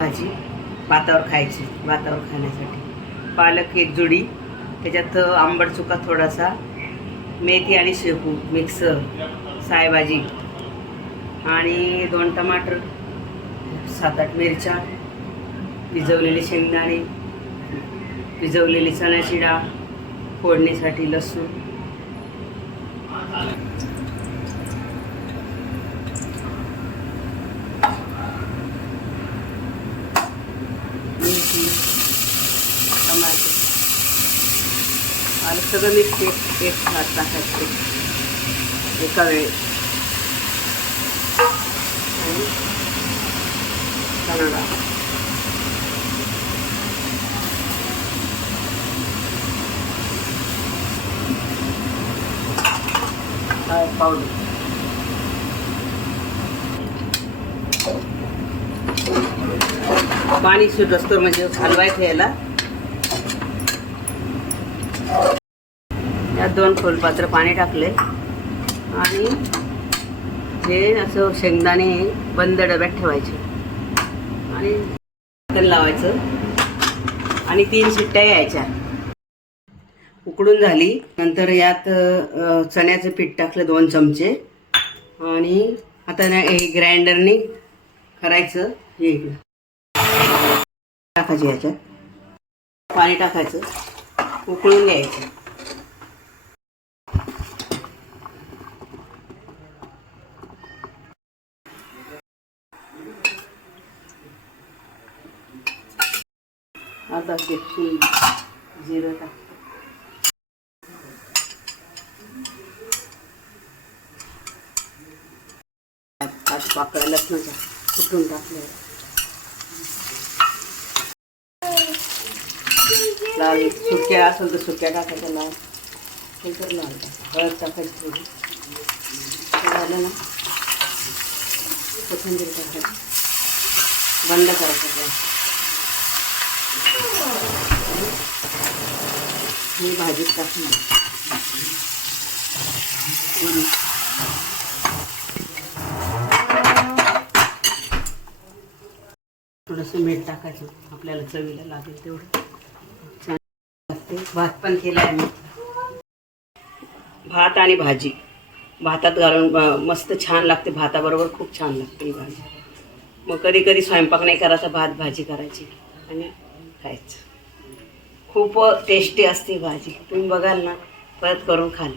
भाजी भातावर खायची, भातावर खाण्यासाठी पालक एक जुडी, त्याच्यात आंबट चुका थोडासा, मेथी आणि शेपू मिक्स, सायभाजी आणि 2 टमाटर, 7-8 मिरच्या, भिजवलेले शेंगदाणे, भिजवलेली चण्याची डाळ, फोडणीसाठी लसूण, मिरची, टमाटर आणि सगळं मिक्स एक हात टाकायचं एका वेळेस. आणि चणा डाळ, पावडर, पाणी सुट असतं म्हणजे हलवायचं याला. यात 2 फुलपात्र पाणी टाकले आणि हे असं शेंगदाणे बंद डब्यात ठेवायचे आणि झाकण लावायचं आणि 3 शिट्ट्या यायच्या. उकडून झाली नंतर यात चण्याचं पीठ टाकलं 2 चमचे आणि आता ना हे ग्राइंडरने करायचं. हे इकडं टाकायचं, याच्यात पाणी टाकायचं, उकळून घ्यायचं. आता चिपची जिरं टाक, आज पाकळ्या लसणाचा कुठून टाकलं, लाल सुक्या असेल तर सुक्या टाकायच्या, लाल हे तर लाल टाका, हळद टाकायची थोडी, झालं ना कोथिंबीर टाकायची, बंद करायचं. ही भाजी टाकली, थोडंसं मीठ टाकायचं आपल्याला चवीला लागेल तेवढं. छान लागते. भात पण केला आहे मी, भात आणि भाजी भातात घालून मस्त छान लागते, भाताबरोबर खूप छान लागते ही भाजी. मग कधी कधी स्वयंपाक नाही करायचा, भात भाजी करायची आणि खायचं. खूप टेस्टी असते भाजी, तुम्ही बघाल ना परत करून खाल.